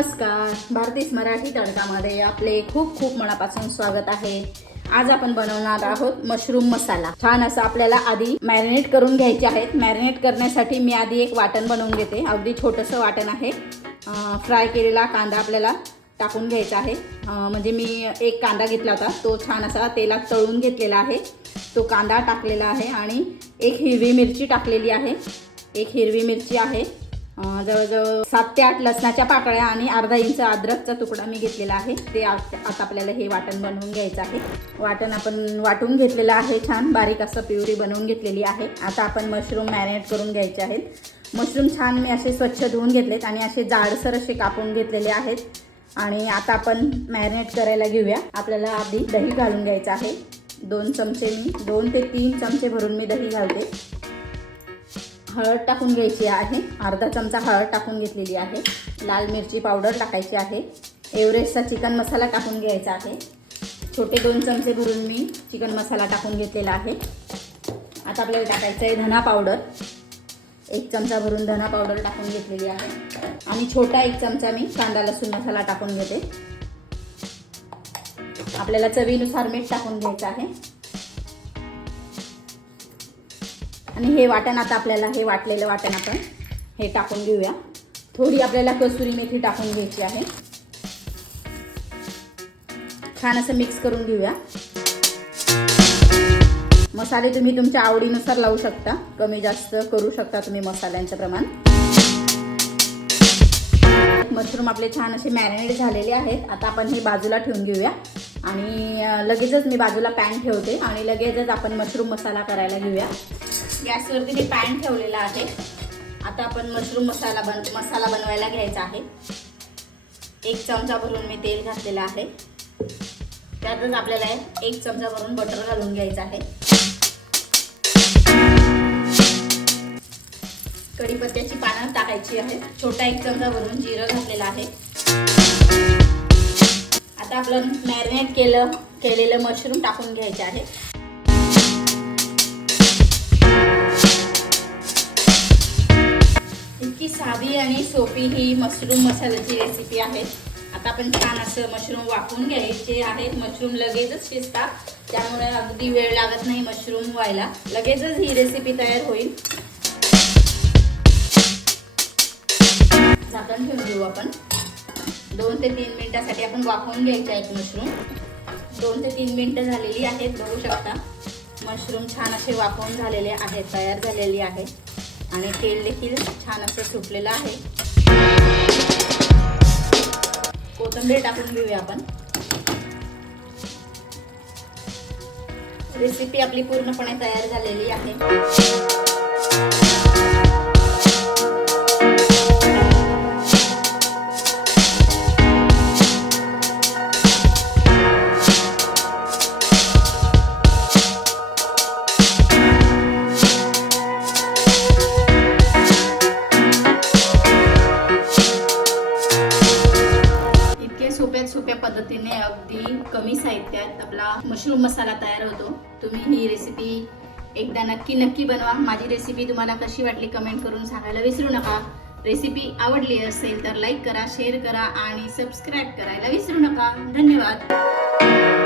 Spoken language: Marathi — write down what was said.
नमस्कार, भारतीस मराठी तडकामध्ये आपले खूप खूप मनापासून स्वागत आहे। आज आपण बनवणार आहोत मशरूम मसाला। छान असं आपल्याला आधी मॅरिनेट करून घ्यायचे आहेत। मॅरिनेट करण्यासाठी मी आधी एक वाटण बनवून घेते। अगदी छोटंसं वाटण आहे। फ्राय केलेला कांदा आपल्याला टाकून घ्यायचा आहे। म्हणजे मी एक कांदा घेतला होता, तो छान असा तेलात तळून घेतलेला आहे। तो कांदा टाकलेला आहे आणि एक हिरवी मिरची टाकलेली आहे। एक हिरवी मिरची आहे, जवळजवळ 7 ते 8 लसणाच्या पाकळ्या आणि अर्धा इंच अद्रकचा तुकडा मी घेतलेला आहे। ते आता आपल्याला हे वाटण बनवून घ्यायचं आहे। वाटण आपण वाटून घेतलेलं आहे, छान बारीक असं प्युरी बनवून घेतलेली आहे। आता आपण मशरूम मॅरिनेट करून घ्यायचे आहेत। मशरूम छान मी असे स्वच्छ धुवून घेतलेत आणि असे जाडसर असे कापून घेतलेले आहेत। आणि आता आपण मॅरिनेट करायला घेऊया। आपल्याला आधी दही घालून घ्यायचं आहे। 2 चमचे मी 2 ते 3 चमचे भरून मी दही घालते। हळद टाकून घ्यायची आहे, अर्धा चमचा हळद टाकून घेतलेली आहे। लाल मिरची पावडर टाकायची आहे। एव्हरेस्टचा चिकन मसाला टाकून घ्यायचा आहे। छोटे 2 चमचे भरून मी चिकन मसाला टाकून घेतलेला आहे। आता आपल्याला टाकायचं आहे धना पावडर। 1 चमचा भरून धना पावडर टाकून घेतलेली आहे आणि छोटा 1 चमचा मी कांदा लसूण मसाला टाकून घेते। आपल्याला चवीनुसार मीठ टाकून घ्यायचं आहे आणि हे वाटण आता आपल्याला हे वाटलेलं वाटण आपण हे टाकून घेऊया। थोडी आपल्याला कसुरी मेथी टाकून घ्यायची आहे। छान असं मिक्स करून घेऊया। मसाले तुम्ही तुमच्या आवडीनुसार लावू शकता, कमी जास्त करू शकता तुम्ही मसाल्यांचं प्रमाण। मशरूम आपले छान असे मॅरिनेट झालेले आहेत। आता आपण हे बाजूला ठेवून घेऊया आणि लगेचच मी बाजूला पॅन ठेवते आणि लगेचच आपण मशरूम मसाला करायला घेऊया। गॅसवरती मी पॅन ठेवलेला आहे। आता आपण मशरूम मसाला बनवायला घ्यायचा आहे। 1 चमचा भरून मी तेल घातलेलं आहे। त्यातच आपल्याला 1 चमचा भरून बटर घालून घ्यायचं आहे। कढीपत्त्याची पानं टाकायची आहेत। छोटा 1 चमचा भरून जिरं घातलेलं आहे। आता आपलं मॅरिनेट केलेलं मशरूम टाकून घ्यायचे आहे। इतकी साधी आणि सोपी ही मशरूम मसाल्याची रेसिपी आहे। आता आपण छान असं मशरूम वाफवून घ्यायचे आहेत। मशरूम लगेचच शिजतात, त्यामुळे अगदी वेळ लागत नाही मशरूम व्हायला, लगेचच ही रेसिपी तयार होईल। झाकण ठेवून घेऊ आपण। 2 ते 3 मिनिटांसाठी आपण वाफवून घ्यायचे आहेत मशरूम। 2 ते 3 मिनिटं झालेली आहेत, बघू शकता मशरूम छान असे वाफवून झालेले आहेत, तयार झालेली आहे आणि तेल देखील छान असं सुटलेलं आहे। कोथिंबीर टाकून घेऊया आपण। रेसिपी आपली पूर्णपणे तयार झालेली आहे। सोप्या पद्धतीने अगदी कमी साहित्यात आपला मशरूम मसाला तयार होतो। तुम्ही ही रेसिपी एकदा नक्की बनवा। माझी रेसिपी तुम्हाला कशी वाटली कमेंट करून सांगायला विसरू नका। रेसिपी आवडली असेल तर लाईक करा, शेअर करा आणि सबस्क्राईब करायला विसरू नका। धन्यवाद।